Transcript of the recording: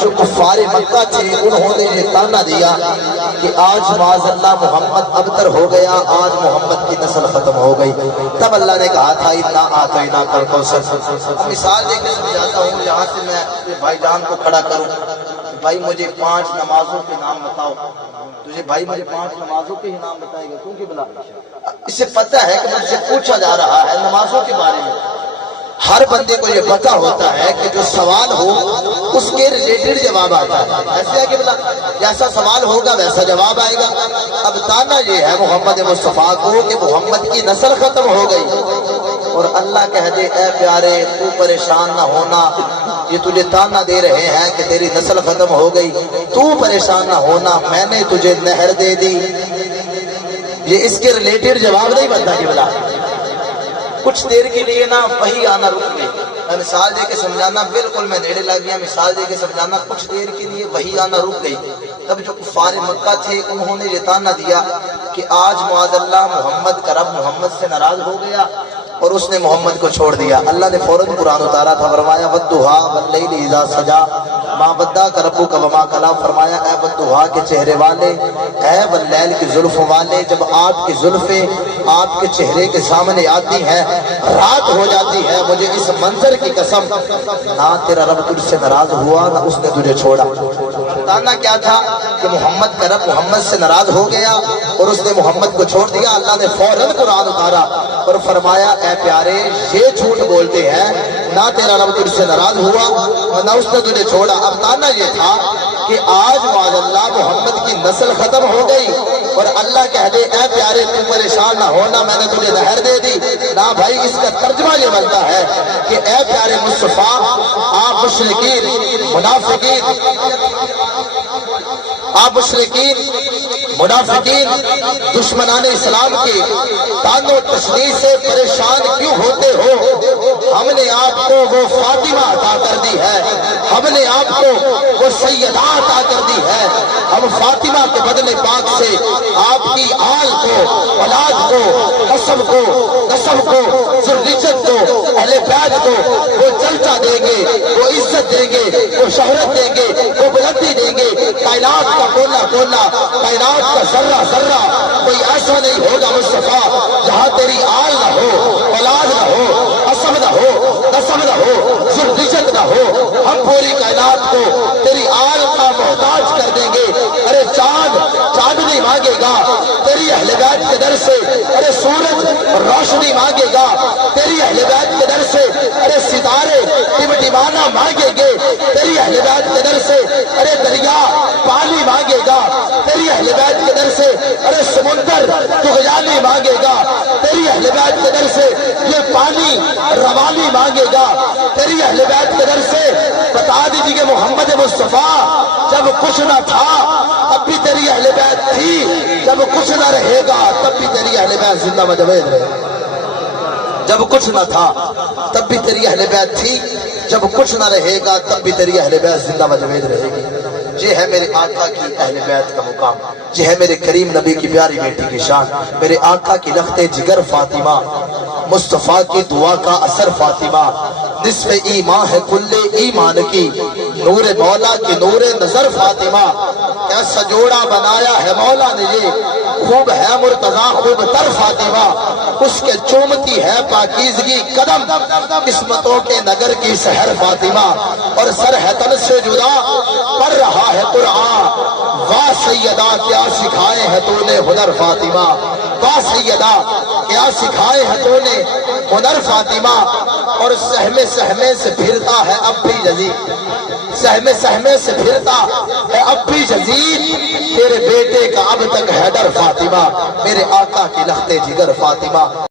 جو کفار مکہ تھے انہوں نے یہ تانا دیا کہ آج معاذ اللہ محمد ابتر ہو گیا، آج محمد کی نسل ختم ہو گئی۔ تب اللہ نے کہا تھا اِنَّا أَعْطَيْنَاكَ الْكَوْثَرَ۔ مثال دے کے سمجھاتا ہوں، یہاں سے میں اپنے بھائی جان کو کھڑا کروں، بھائی مجھے 5 نمازوں کے نام بتاؤ، تجھے بھائی مجھے 5 نمازوں کے ہی نام بتائے گا، کیونکہ بلا اسے پتہ ہے کہ مجھ سے پوچھا جا رہا ہے نمازوں کے بارے میں۔ ہر بندے کو یہ پتہ ہوتا ہے کہ جو سوال ہو اس کے ریلیٹڈ جواب آتا ہے، ایسے ہے کہ بلا جیسا سوال ہوگا ویسا جواب آئے گا۔ اب تانا یہ ہے محمد مصطفیٰ کو کہ محمد کی نسل ختم ہو گئی، اور اللہ کہہ دے اے پیارے تو پریشان نہ ہونا، یہ تجھے تانا دے رہے ہیں کہ تیری نسل ختم ہو گئی، تو پریشان نہ ہونا، میں نے تجھے نہر دے دی۔ یہ اس کے ریلیٹڈ جواب نہیں بنتا کہ بلا کچھ دیر کے لیے نا وہی آنا رک گئی۔ میں مثال دے کے سمجھانا، بالکل میں نیڑے لگ گیا، مثال دے کے سمجھانا، کچھ دیر کے لیے وہی آنا رک گئی۔ تب جو کفار مکہ تھے انہوں نے یہ تانا دیا کہ آج معاذ اللہ محمد کا رب محمد سے ناراض ہو گیا اور اس نے محمد کو چھوڑ دیا۔ اللہ نے فوراً قرآن اتارا تھا، فرمایا وَالضُّحَىٰ وَاللَّيْلِ إِذَا سَجَىٰ مَا وَدَّعَكَ رَبُّكَ وَمَا قَلَىٰ۔ فرمایا اے والضحیٰ کے چہرے والے، اے واللیل کی زلف والے، جب آپ کی زلفیں آپ کے چہرے کے سامنے آتی ہیں، رات ہو جاتی ہے، مجھے اس منظر کی قسم نہ تیرا رب تجھ سے ناراض ہوا نہ اس نے تجھے چھوڑا۔ تانا کیا تھا کہ محمد کا رب محمد سے ناراض ہو گیا اور اس نے محمد کو چھوڑ دیا۔ اللہ نے فوراً قرآن اتارا اور فرمایا اے پیارے یہ جھوٹ بولتے ہیں، نہ تیرا رب تجھ سے ناراض ہوا اور نہ اس نے تجھے چھوڑا۔ اب تانا یہ تھا کہ آج معاذ اللہ محمد کی نسل ختم ہو گئی اور اللہ کہہ دے اے پیارے تم پریشان نہ ہونا، میں نے تجھے نہر دے دی۔ نہ بھائی، اس کا ترجمہ یہ بنتا ہے کہ اے پیارے مصطفیٰ، آپ مشرکین منافقین دشمنان اسلام کے تان و تشنیع سے پریشان کیوں ہوتے ہو؟ ہم نے آپ کو وہ فاطمہ عطا کر دی ہے، ہم نے آپ کو وہ سیدہ عطا کر دی ہے۔ ہم فاطمہ کے بدلے پاک سے آپ کی آل کو، اولاد کو، نسب کو، ذریت کو، اہل بیت کو وہ چلتا دیں گے، وہ عزت دیں گے، وہ شہرت دیں گے، وہ بلندی دیں گے۔ کائنات کا کونا کونا، کائنات کا ذرہ ذرہ کوئی ایسا نہیں ہوگا مصطفیٰ جہاں تیری آل نہ ہو، اولاد نہ ہو، عصب نہ ہو، نسب نہ ہو، ذریت نہ ہو۔ ہم پوری کائنات کو تیری آل کا محتاج کر دیں گے۔ ارے چاند نہیں مانگے گا تیری اہل بیت کے در سے، ارے سورج روشنی مانگے گا تیری اہل بیت کے در سے، ارے ستارے ٹمٹمانا مانگیں گے تیری اہل بیت کے در سے، ارے دریا پانی مانگے گا تیری اہل بیت کے در سے، ارے سمندر طغیانی مانگے گا تیری اہل بیت کے در سے، یہ پانی روانی مانگے گا تیری اہل بیت کے در سے۔ بتا دیجیے محمد مصطفیٰ جب کچھ نہ تھا تب بھی تیری اہل بیت تھی، جب کچھ نہ رہے گا تب بھی تیری اہل بیت زندہ مجوید رہے۔ جب کچھ نہ تھا تب بھی تیری اہل بیت تھی، جب کچھ نہ رہے گا تب بھی تیری اہل بیت زندہ مجوید رہے گی۔ یہ ہے میرے آقا کی اہل بیت کا مقام، یہ ہے میرے کریم نبی کی پیاری بیٹی کی شان، میرے آقا کی لخت جگر فاطمہ، مصطفیٰ کی دعا کا اثر فاطمہ، نصف ایمان ہے کل ایمان کی، نور مولا کی نور نظر فاطمہ۔ کیسا جوڑا بنایا ہے مولا نے یہ، خوب ہے مرتضیٰ خوب تر فاطمہ، اس کے چومتی ہے پاکیزگی قدم، قسمتوں کے نگر کی سحر فاطمہ، اور سر ہے تن سے جدا پڑھ رہا ہے قرآن۔ واہ سیدہ کیا سکھائے ہے تو نے ہنر فاطمہ، واہ سیدہ کیا سکھائے ہے تو نے ہنر فاطمہ۔ اور سہمے سے پھرتا ہے اب بھی جزید، سہمے سے پھرتا ہے اب بھی جزید، تیرے بیٹے کا اب تک ہے ڈر فاطمہ، میرے آقا کی لخت جگر فاطمہ۔